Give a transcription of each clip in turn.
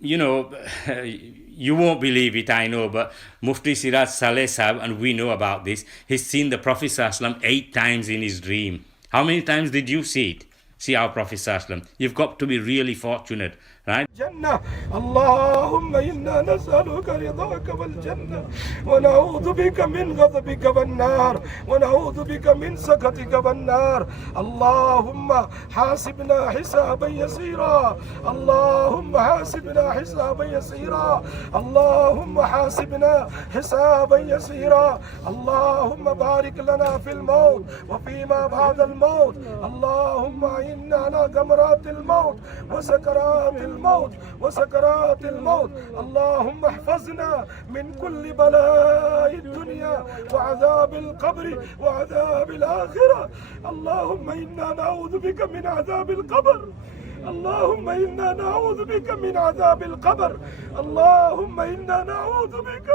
You know, you won't believe it, I know, but Mufti Siraj Saleh Sahib, and we know about this, he's seen the Prophet Sallallahu 8 times in his dream. How many times did you see it? See our Prophet Sallallahu? You've got to be really fortunate, right? جنة اللهم إنا نسألك رضاك والجنة ونعوذ بك من غضبك والنار ونعوذ بك من سخطك والنار اللهم حاسبنا حسابا يسيرا اللهم حاسبنا حسابا يسيرا اللهم حاسبنا حسابا يسيرا اللهم بارك لنا في الموت وفيما بعد الموت اللهم إنا على غمرات الموت وسكرات الموت وسكرات الموت اللهم احفظنا من كل بلاء الدنيا وعذاب القبر وعذاب الآخرة اللهم إنا نعوذ بك من عذاب القبر اللهم إنا نعوذ بك من عذاب القبر اللهم إنا نعوذ بك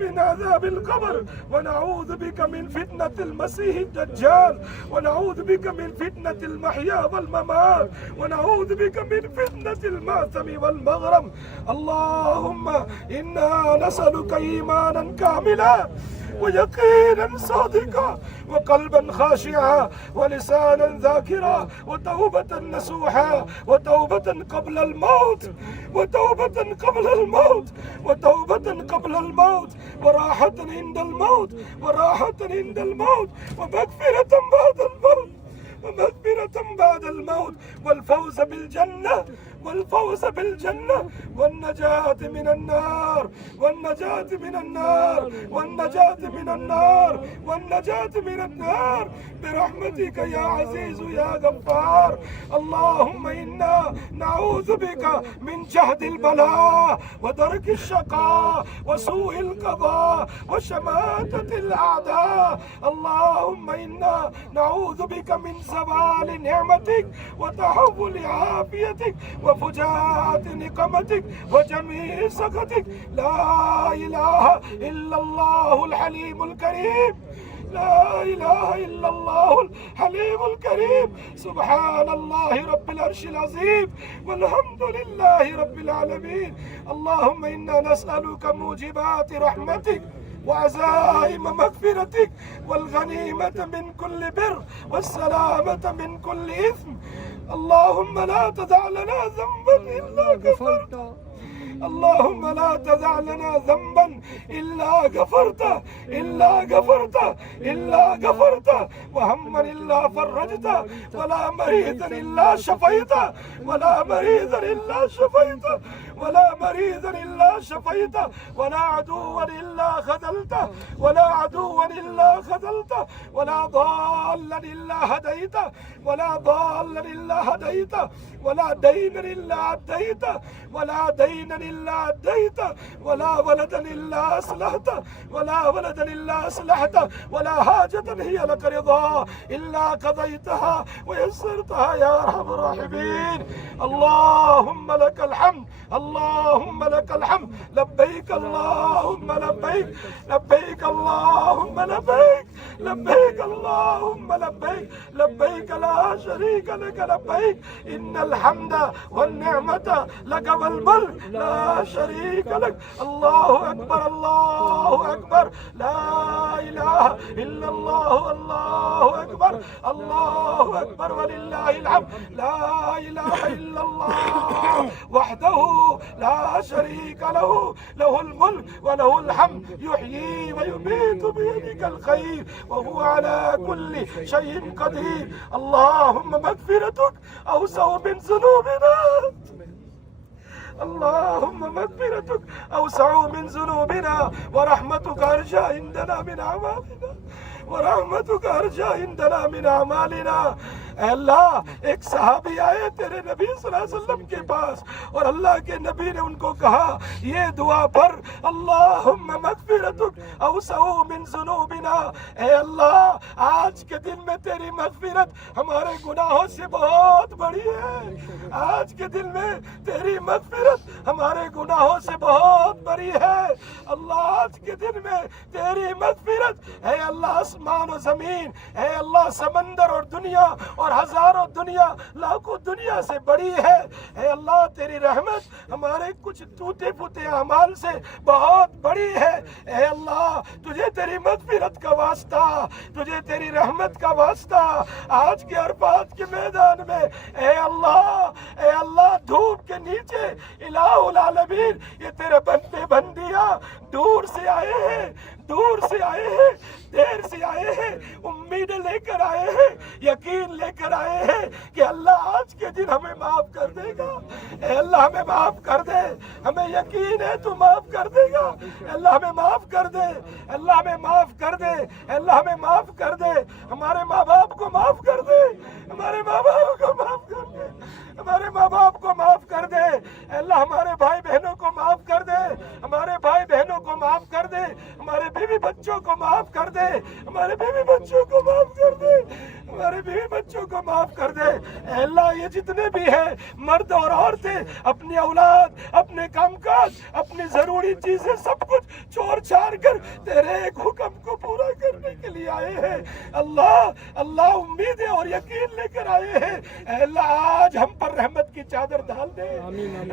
من عذاب القبر ونعوذ بك من فتنة المسيح الدجال ونعوذ بك من فتنة المحيا والممات ونعوذ بك من فتنة المأثم والمغرم اللهم إنا نسألك إيمانا كاملا ويقينا صادقا وقلبا خاشعا ولسانا ذاكرا وتوبة نسوحا وتوبة قبل الموت وتوبة قبل الموت وتوبة قبل الموت وراحة عند الموت وراحة عند الموت ومغفرة بعد الموت ومغفرة بعد الموت والفوز بالجنة والفوز بالجنة والنجاة من النار والنجاة من النار والنجاة من النار والنجاة من النار برحمتك يا عزيز يا غفار اللهم إنا نعوذ بك من جهد البلاء ودرك الشقاء وسوء القضاء وشماتة الأعداء اللهم إنا نعوذ بك من زوال نعمتك وتحول عافيتك وفجاءة نقمتك وجميع سخطك لا إله إلا الله الحليم الكريم لا إله إلا الله الحليم الكريم سبحان الله رب العرش العظيم والحمد لله رب العالمين اللهم إنا نسألك موجبات رحمتك وعزائم مغفرتك والغنيمة من كل بر والسلامة من كل إثم اللهم لا تدع لنا ذنبا إلا غفرته اللهم لا تدع لنا ذنبا إلا غفرته إلا غفرته إلا غفرته وهما إلا فرجته ولا مريضا إلا شفيته ولا مريضا إلا شفيته ولا مريضا إلا شفيته ولا عدوا إلا خذلته ولا عدوا إلا خذلته ولا ضالا إلا هديته ولا ضالا إلا هديته ولا دينا إلا أديته ولا دينا إلا أديته ولا ولدا إلا أصلحته ولا ولدا إلا أصلحته ولا حاجة هي لك رضا إلا قضيتها ويسرتها يا أرحم الراحمين اللهم لك الحمد اللهم لك الحمد لبيك اللهم لبيك لبيك اللهم لبيك لبيك اللهم لبيك لبيك لا شريك لك لبيك إن الحمد والنعمة لك والملك لا شريك لك الله أكبر الله أكبر لا إله إلا الله الله أكبر الله أكبر ولله الحمد لا إله إلا الله وحده لا شريك له له الملك وله الحمد يحيي ويميت بيدك الخير وهو على كل شيء قدير اللهم مغفرتك أوسع من ذنوبنا اللهم مغفرتك أوسع من ذنوبنا ورحمتك أرجى عندنا من أعمالنا ورحمتك أرجى عندنا من أعمالنا اے اللہ ایک صحابی آئے تیرے نبی صلی اللہ علیہ وسلم کے پاس اور اللہ کے نبی نے ان کو کہا یہ دعا پر اللہم مغفرتک اوسع من ذنوبنا اے اللہ آج کے دن میں تیری مغفرت ہمارے گناہوں سے بہت بڑی ہے آج کے دن میں تیری مغفرت ہمارے گناہوں سے بہت بڑی ہے اللہ آج کے دن میں تیری مغفرت اے اللہ آسمان و زمین اے اللہ سمندر اور دنیا اور اور ہزاروں دنیا لاکھوں دنیا سے بڑی ہے۔ اے اللہ تیری رحمت ہمارے کچھ ٹوٹے پھوٹے اعمال سے بہت بڑی ہے۔ اے اللہ تجھے تیری مغفرت کا واسطہ، تجھے تیری رحمت کا واسطہ آج کے عرفات کے میدان میں اے اللہ دھوپ کے نیچے الہ العالمین یہ تیرے بندے بندیاں دور سے آئے ہیں، دور سے آئے ہیں، دیر سے آئے ہیں، امیدیں لے کر آئے ہیں، یقین لے کر آئے ہیں کہ اللہ آج کے دن ہمیں معاف کر دے گا۔ اے اللہ ہمیں معاف کر دے، ہمیں یقین ہے تو معاف کر دے گا۔ اللہ ہمیں معاف کر دے، اللہ ہمیں معاف کر دے، اللہ ہمیں معاف کر دے، ہمارے ماں باپ کو معاف کر دے، ہمارے ماں باپ کو معاف کر دے، ہمارے ماں باپ کو معاف کر دے۔ اے اللہ ہمارے بھائی بہنوں کو معاف کر دے، ہمارے بھائی بہنوں کو معاف کر دے، ہمارے بیوی بچوں کو معاف کر دے، ہمارے بیوی بچوں کو معاف کر دے، ہمارے بیوی بچوں کو معاف کر دے۔ اے اللہ یہ جتنے بھی ہیں مرد اور عورتیں اپنی اولاد، اپنے کام کاج، اپنی ضروری چیزیں سب کچھ چھوڑ چھاڑ کر تیرے ایک حکم کو پورا کرنے کے لیے آئے ہیں۔ اللہ امیدیں اور یقین لے کر آئے ہیں۔ اے اللہ آج ہم پر رحمت کی چادر ڈال دے،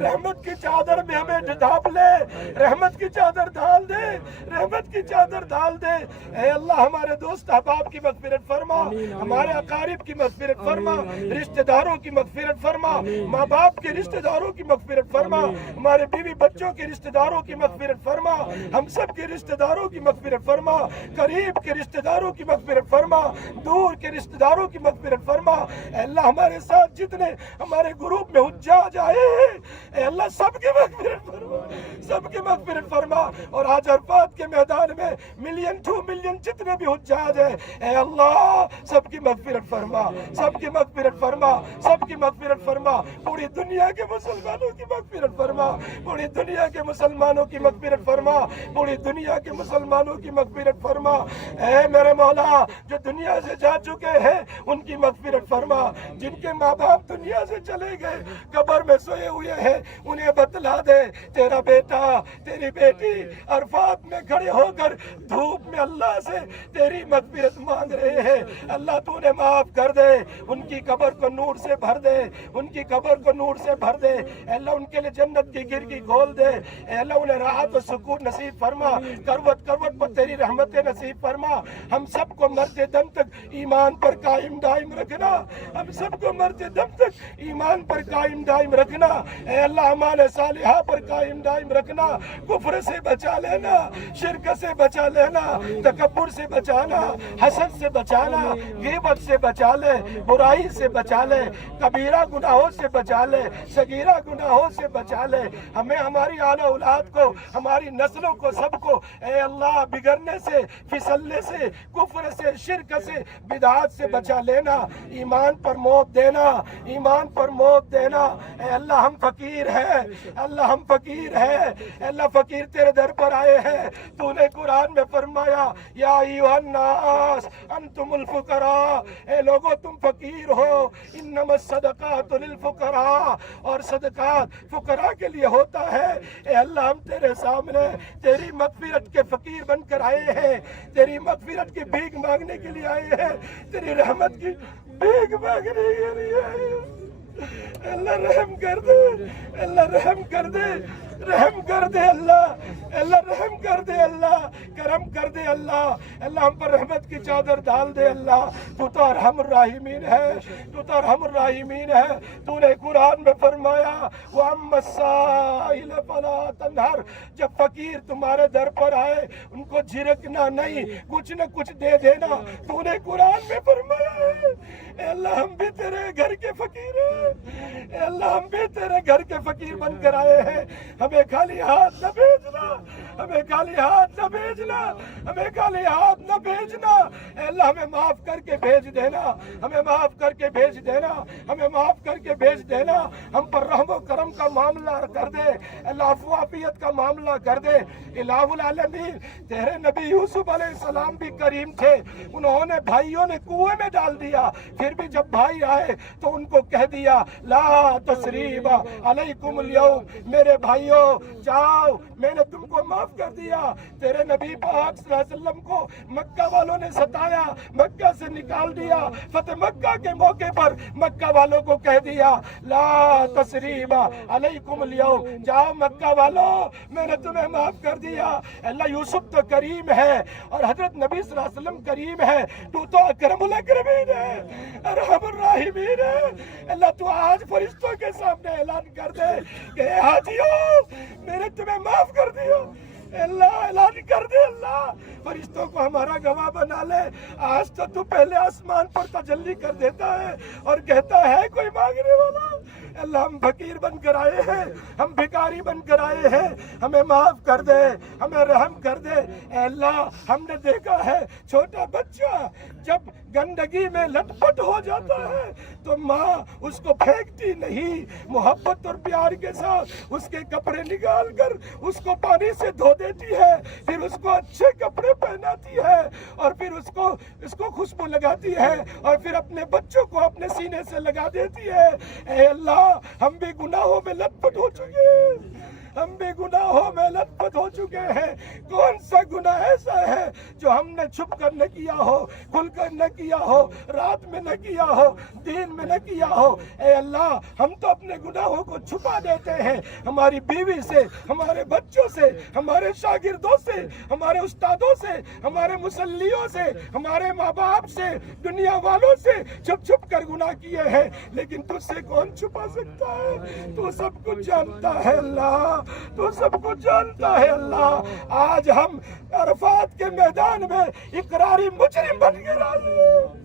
رحمت کی چادر میں ہمیں ڈھانپ لے، رحمت کی چادر ڈال دے، رحمت کی چادر ڈال دے۔ اے اللہ ہمارے دوست احباب کی مغفرت فرما، ہمارے اقارب کی مغفرت فرما، رشتہ داروں کی مغفرت فرما، ماں باپ کے رشتہ داروں کی مغفرت فرما، ہمارے بیوی بچوں کے رشتہ داروں کی مغفرت فرما، ہم سب کے رشتہ داروں کی مغفرت فرما، قریب کے رشتہ داروں کی مغفرت فرما، دور کے رشتہ داروں کی مغفرت فرما۔ اے اللہ ہمارے ساتھ جتنے ہمارے گروپ میں حجاج آئے ہیں اے اللہ سب کی مغفرت فرما، سب کی مغفرت فرما۔ اور آج عرفات کے میدان میں ملین 2 ملین جتنے بھی حجاج ہیں اے اللہ سب کی مغفرت فرما، سب کی مغفرت فرما، سب کی مغفرت فرما۔ پوری دنیا کے مسلمانوں کی مغفرت فرما، پوری دنیا کے مسلمانوں کی مغفرت فرما، پوری دنیا کے مسلمانوں کی مغفرت فرما۔ اے میرے مولا جو دنیا سے جا چکے ہیں ان کی مغفرت فرما، جن کے ماں باپ دنیا سے چلے گئے قبر میں سوئے ہوئے ہیں انہیں بتلا دے تیرا بیٹا تیری بیٹی عرفات میں کھڑے ہو کر دھوپ میں اللہ سے تیری مغفرت مانگ رہے ہیں۔ اللہ تو نے معاف کر دے، ان کی قبر کو نور سے بھر دے، ان کی قبر کو نور سے بھر دے۔ اے اللہ ان کے لیے جنت کی کھڑکی کھول دے۔ اے اللہ انہیں راحت و سکون نصیب فرما، کروٹ کروٹ پر تیری رحمتیں نصیب فرما۔ ہم سب کو مرتے دم تک ایمان پر قائم دائم رکھنا، ہم سب کو مرتے دم تک ایمان پر قائم دائم رکھنا۔ اے اللہ اعمال صالحہ پر قائم دائم رکھنا، کفر سے بچا لینا، شرک سے بچا لینا، تکبر سے بچانا، حسد سے بچانا، غیبت سے بچا لے، برائی سے بچا لے، کبیرہ گناہوں سے بچا لے، صغیرہ گناہوں سے بچا لے۔ ہمیں ہماری آل اولاد کو، ہماری نسلوں کو سب کو اے اللہ بگڑنے سے، پھسلنے سے، کفر سے، شرک سے، بدعات سے بچا لینا، ایمان پر موت دینا، ایمان پر موت دینا۔ اے اللہ ہم فقیر ہیں، اللہ ہم فقیر ہیں، اے اللہ فقیر تیرے در پر آئے ہیں۔ تو نے قرآن میں فرمایا یا ایھا الناس انتم الفقراء، اے لوگو تم فقیر ہو، انما الصدقات للفقراء، اور صدقات فقراء کے لیے ہوتا ہے۔ اے اللہ ہم تیرے سامنے تیری مغفرت کے فقیر بن کر آئے ہیں، تیری مغفرت کی بھیک مانگنے کے لیے آئے ہیں، تیری رحمت کی بھیک مانگنے کے لیے آئے ہیں۔ اللہ رحم کر دے، اللہ رحم کر دے، رحم کر دے اللہ، اللہ رحم کر دے اللہ، کرم کر دے اللہ، اللہ ہم پر رحمت کی چادر ڈال دے اللہ۔ تو تو ارحم الراحمین ہے، تو تو ارحم الراحمین ہے۔ تو نے قرآن میں فرمایا وَأَمَّا السَّائِلَ فَلَا تَنْهَرْ، جب فقیر تمہارے در پر آئے ان کو جھڑکنا نہیں، کچھ نہ کچھ دے دینا۔ تو نے قرآن میں فرمایا ہے اے اللہ ہم بھی تیرے گھر کے فقیر ہیں، اے اللہ ہم بھی تیرے گھر کے فقیر بن کر آئے ہیں۔ ہمیں خالی ہاتھ نہ بھیجنا، ہمیں خالی ہاتھ نہ بھیجنا، ہمیں خالی ہاتھ نہ بھیجنا۔ اے اللہ ہمیں معاف کر کے بھیج دینا، ہمیں معاف کر کے بھیج دینا، ہمیں معاف کر کے بھیج دینا۔ ہم پر رحم و کرم کا معاملہ کر دے، اللہ عفو عافیت کا معاملہ کر دے۔ الہ العالمین تیرے نبی یوسف علیہ السلام بھی کریم تھے، انہوں نے بھائیوں نے کنویں میں ڈال دیا، پھر بھی جب بھائی آئے تو ان کو کہہ دیا لا تثریب علیکم اليوم، میرے بھائیوں جاؤ میں نے تم کو معاف کر دیا. تیرے نبی پاک صلی اللہ علیہ وسلم کو مکہ والوں نے ستایا, مکہ سے نکال دیا. فتح مکہ کے موقع پر مکہ والوں کو کہہ دیا لا تثریب علیکم اليوم, جاؤ مکہ والوں میں نے تمہیں معاف کر دیا. اللہ یوسف تو کریم ہے اور حضرت نبی صلی اللہ علیہ وسلم کریم ہے, تو اکرم الاکرمین ہے, ارحم الراحمین ہے. اللہ تو آج فرشتوں کے سامنے اعلان کر دے کہ اے حاجیوں میں نے تمہیں معاف کر دیا. اللہ اعلان کر دے, اللہ فرشتوں کو ہمارا گواہ بنا لے. آج تو پہلے آسمان پر تجلی کر دیتا ہے اور کہتا ہے کوئی مانگنے والا. اللہ ہم فقیر بن کر آئے ہیں, ہم بھکاری بن کر آئے ہیں, ہمیں معاف کر دے, ہمیں رحم کر دے. اے اللہ ہم نے دیکھا ہے چھوٹا بچہ جب گندگی میں لٹ پٹ ہو جاتا ہے تو ماں اس کو پھینکتی نہیں, محبت اور پیار کے ساتھ اس کے کپڑے نکال کر اس کو پانی سے دھو دیتی ہے, پھر اس کو اچھے کپڑے پہناتی ہے اور پھر اس کو خوشبو لگاتی ہے اور پھر اپنے بچوں کو اپنے سینے سے لگا دیتی ہے. اے اللہ ہم بھی گناہوں میں لت پٹ ہو چکے ہیں, ہم بھی گناہوں میں لت پت ہو چکے ہیں. کون سا گناہ ایسا ہے جو ہم نے چھپ کر نہ کیا ہو, کھل کر نہ کیا ہو, رات میں نہ کیا ہو, دین میں نہ کیا ہو. اے اللہ ہم تو اپنے گناہوں کو چھپا دیتے ہیں ہماری بیوی سے, ہمارے بچوں سے, ہمارے شاگردوں سے, ہمارے استادوں سے, ہمارے مسلیوں سے, ہمارے ماں باپ سے, دنیا والوں سے چھپ چھپ کر گناہ کیے ہیں. لیکن تجھ سے کون چھپا سکتا ہے, تو سب کچھ جانتا ہے. اللہ تو سب کچھ جانتا ہے. اللہ آج ہم عرفات کے میدان میں اقراری مجرم بن کے آئے ہیں,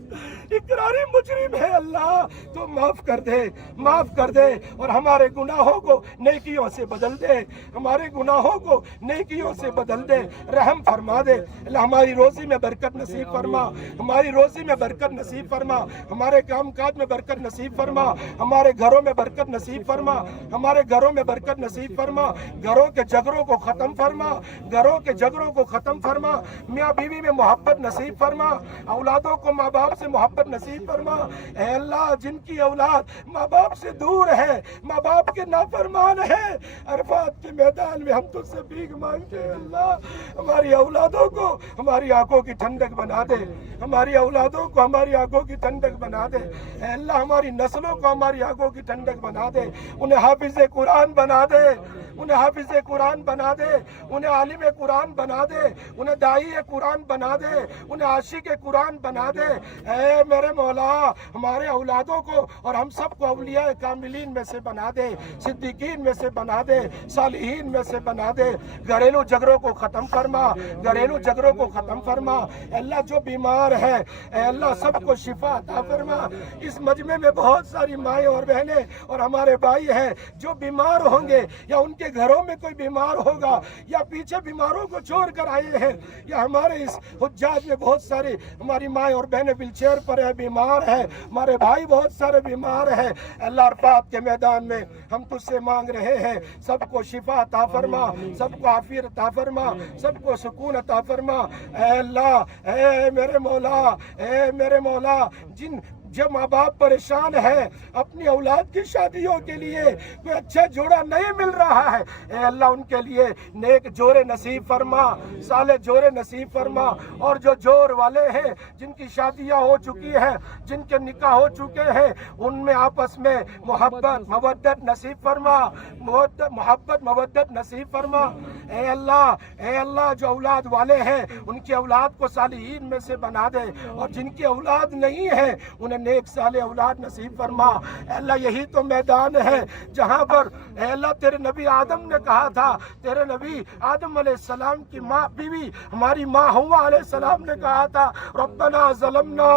اقراری مجرم ہے. اللہ تو معاف کر دے, معاف کر دے اور ہمارے گناہوں کو نیکیوں سے بدل دے, ہمارے گناہوں کو نیکیوں سے بدل دے, رحم فرما دے. اللہ ہماری روزی میں برکت نصیب فرما, ہماری روزی میں برکت نصیب فرما, ہمارے کام کاج میں برکت نصیب فرما, ہمارے گھروں میں برکت نصیب فرما, ہمارے گھروں میں برکت نصیب فرما. گھروں کے جھگڑوں کو ختم فرما, گھروں کے جھگڑوں کو ختم فرما. میاں بیوی میں محبت نصیب فرما, اولادوں کو ماں باپ سے محبت نصیب فرما. اے اللہ جن کی اولاد ماں باپ سے دور ہے, ماں باپ کے نافرمان ہے, عرفات کے میدان میں ہم تجھ سے بھیک مانگتے ہیں. اللہ ہماری اولادوں کو ہماری آنکھوں کی ٹھنڈک بنا دے, ہماری اولادوں کو ہماری آنکھوں کی ٹھنڈک بنا دے. اے اللہ ہماری نسلوں کو ہماری آنکھوں کی ٹھنڈک بنا دے, انہیں حافظ قرآن بنا دے, انہیں حافظ قرآن بنا دے, انہیں عالم قرآن بنا دے, انہیں داعی قرآن بنا دے, انہیں عاشق قرآن بنا دے. اے میرے مولا ہمارے اولادوں کو اور ہم سب کو اولیاء کاملین میں سے بنا دے, صدیقین میں سے بنا دے, صالحین میں سے بنا دے. گھریلو جھگڑوں کو ختم فرما, گھریلو جھگڑوں کو ختم فرما. اللہ جو بیمار ہے اے اللہ سب کو شفا عطا فرما. اس مجمع میں بہت ساری مائیں اور بہنیں اور ہمارے بھائی ہیں جو بیمار ہوں گے, یا ان کے گھروں میں کوئی بیمار ہوگا, یا پیچھے بیماروں کو چھوڑ کر آئے ہیں, یا ہمارے اس حجاج میں بہت سارے ہماری مائیں اور بہنیں ویل چیئر پر ہے, بیمار ہیں, ہمارے بھائی بہت سارے بیمار ہیں. اللہ عرفات کے میدان میں ہم تجھ سے مانگ رہے ہیں, سب کو شفا عطا فرما, سب کو عافیت عطا فرما, سب کو سکون عطا فرما. اے اللہ اے میرے مولا, اے میرے مولا جن جو ماں باپ پریشان ہے اپنی اولاد کی شادیوں کے لیے, کوئی اچھا جوڑا نہیں مل رہا ہے, اے اللہ ان کے لیے نیک جوڑے نصیب فرما, صالح جوڑے نصیب فرما. اور جو جوڑ والے ہیں جن کی شادیاں ہو چکی ہیں, جن کے نکاح ہو چکے ہیں, ان میں آپس میں محبت مودت نصیب فرما, محبت مودت نصیب فرما. اے اللہ جو اولاد والے ہیں ان کی اولاد کو صالحین میں سے بنا دے, اور جن کی اولاد نہیں ہے انہیں نیک صالح اولاد نصیب فرما. اے اللہ یہی تو میدان ہے جہاں پر اے اللہ تیرے نبی آدم نے کہا تھا, تیرے نبی آدم علیہ السلام کی ماں بیوی ہماری ماں حوا علیہ السلام نے کہا تھا ربنا ظلمنا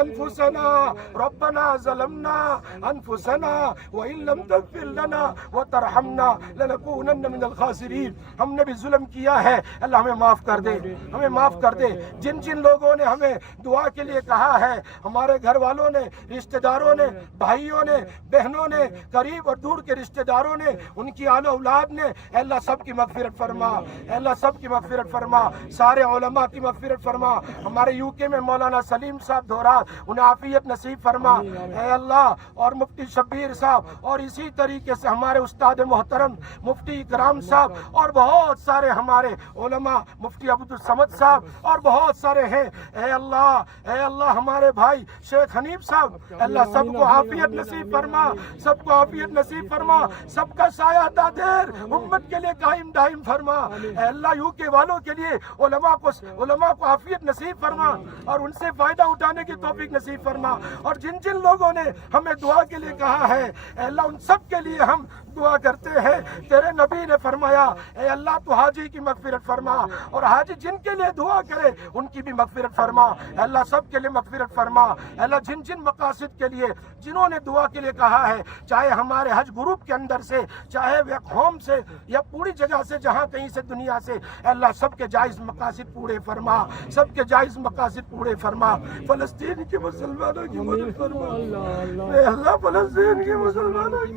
انفسنا, ربنا ظلمنا انفسنا وان لم تغفر لنا وترحمنا لنكونن من الخاسرین. ہم نے بھی ظلم کیا ہے، اللہ ہمیں معاف کر دے، ہمیں معاف کر دے۔ جن جن لوگوں نے ہمیں دعا کے لیے کہا ہے، ہمارے گھر والوں نے، رشتہ داروں نے، بھائیوں نے، بہنوں نے، قریب اور دور کے رشتہ داروں نے، ان کی آل اولاد نے، اے اللہ سب کی مغفرت فرما، اے اللہ سب کی مغفرت فرما، سارے علماء کی مغفرت فرما۔ ہمارے یو کے میں مولانا سلیم صاحب دھورات، انہیں عافیت نصیب فرما اے اللہ، اور مفتی شبیر صاحب، اور اسی طریقے سے ہمارے استاد محترم مفتی اکرام صاحب، اور بہت سارے ہمارے علماء، مفتی عبدالصمد صاحب، اور بہت سارے ہیں۔ اے اللہ ہمارے بھائی شیخ حنیف صاحب، اللہ سب کو عافیت نصیب فرما، سب کو عافیت نصیب فرما، سب کا سایہ دادیر امت کے لیے قائم دائم فرما۔ اے اللہ یو کے والوں کے لیے علماء کو عافیت نصیب فرما، اور ان سے فائدہ اٹھانے کی توفیق نصیب فرما۔ اور جن جن لوگوں نے ہمیں دعا کے لیے کہا ہے، اے اللہ ان سب کے لیے ہم دعا کرتے ہیں۔ تیرے نبی نے فرمایا، اے اللہ تو حاجی کی مغفرت فرما، اور حاجی جن کے لیے دعا کرے ان کی بھی مغفرت فرما۔ اے اللہ سب کے لیے مغفرت فرما۔ اے اللہ جن جن مقاصد کے لیے جنہوں نے دعا کے لیے کہا ہے، چاہے ہمارے حج گروپ کے اندر سے، چاہے بیک ہوم سے، یا پوری جگہ سے، جہاں کہیں سے دنیا سے، اے اللہ سب کے جائز مقاصد پورے فرما، سب کے جائز مقاصد پورے فرما۔ فلسطین کے مسلمانوں کی مدد فرما، اے اللہ فلسطین کے مسلمانوں کی،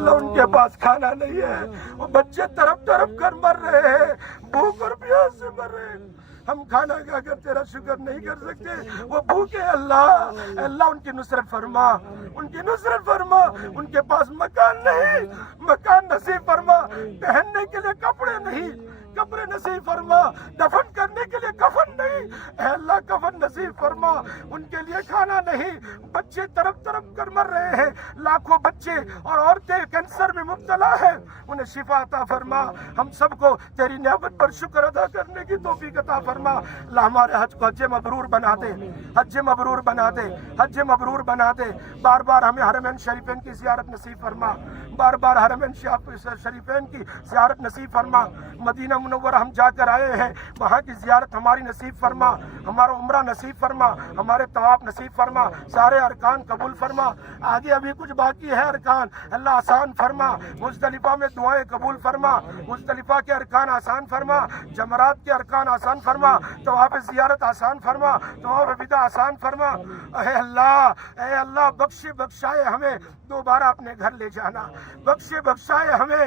اللہ ان کے پاس کھانا نہیں ہے، وہ بچے تڑپ تڑپ کر مر رہے ہیں، بھوک اور پیاس سے مر رہے ہیں۔ ہم کھانا کھا کر تیرا شکر نہیں کر سکتے، وہ بھوکے اللہ ان کی نصرت فرما، ان کی نصرت فرما۔ ان کے پاس مکان نہیں، مکان نصیب فرما، پہننے کے لیے کپڑے نہیں، کپڑے نصیب فرما، دفن کرنے کے لیے کفن نہیں، اے اللہ کفن نصیب فرما۔ ان کے لیے کھانا نہیں، بچے تڑپ تڑپ کر مر رہے ہیں، لاکھوں بچے اور عورتیں کینسر میں مبتلا ہیں، انہیں شفا عطا فرما۔ ہم سب کو تیری نعمت پر شکر ادا کرنے کی توفیق عطا فرما۔ اللہ ہمارے حج کو حج مبرور بنا دے، حج مبرور بنا دے، حج مبرور بنا دے۔ بار بار ہمیں حرمین شریفین کی زیارت نصیب فرما، بار بار حرمین شریفین کی زیارت نصیب فرما۔ مدینہ منورہ ہم جا کر آئے ہیں، وہاں کی زیارت ہماری نصیب فرما، ہمارا عمرہ نصیب فرما، ہمارے طواف نصیب فرما، سارے ارکان قبول فرما۔ آگے ابھی کچھ باقی ہے ارکان، اللہ آسان فرما۔ مزدلفہ میں دعائیں قبول فرما، مزدلفہ کے ارکان آسان فرما، جمرات کے ارکان آسان فرما، طواف زیارت آسان فرما، طواف وداع آسان فرما۔ اے اللہ بخشائے ہمیں دوبارہ اپنے گھر لے جانا، بخشائے ہمیں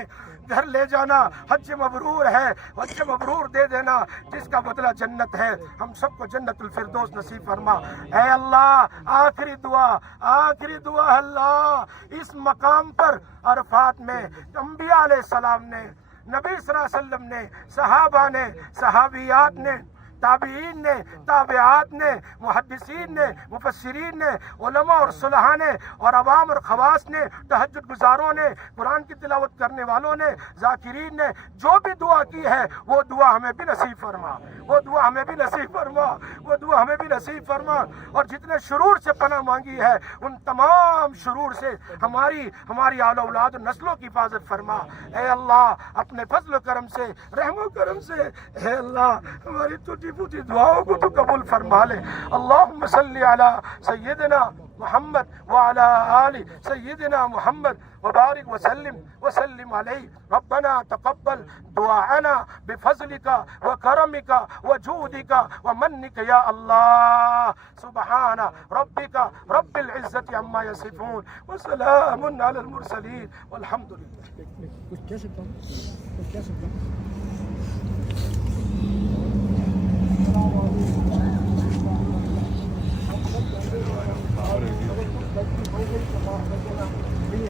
گھر لے جانا۔ حج مبرور ہے، حج مبرور دے دینا جس کا بدلہ جنت ہے۔ ہم سب کو جنت الفردوس نصیب فرما۔ اے اللہ آخری دعا اللہ، اس مقام پر عرفات میں انبیاء علیہ السلام نے، نبی صلی اللہ علیہ وسلم نے، صحابہ نے، صحابیات نے، تابعین نے، تابعات نے، محدثین نے، مفسرین نے، علماء اور صلحاء نے، اور عوام اور خواص نے، تہجد گزاروں نے، قرآن کی تلاوت کرنے والوں نے، ذاکرین نے، جو بھی دعا کی ہے وہ دعا ہمیں بھی نصیب فرما، وہ دعا ہمیں بھی نصیب فرما، وہ دعا ہمیں بھی نصیب فرما۔ اور جتنے شرور سے پناہ مانگی ہے ان تمام شرور سے ہماری آل اولاد و نسلوں کی حفاظت فرما۔ اے اللہ اپنے فضل و کرم سے، رحم و کرم سے، اے اللہ ہماری ٹوٹی پھوٹی دعاؤں کو تو قبول فرما لے۔ اللہم صلی علی سیدنا محمد وعلی آل سیدنا محمد وبارک وسلم علیہ۔ ربنا تقبل دعاءنا بفضلک وکرمک وجودک ومنک یا اللہ۔ سبحان ربک رب العزت عما یصفون وسلام علی المرسلین والحمد للہ۔ کچھ کہہ سکتا ہوں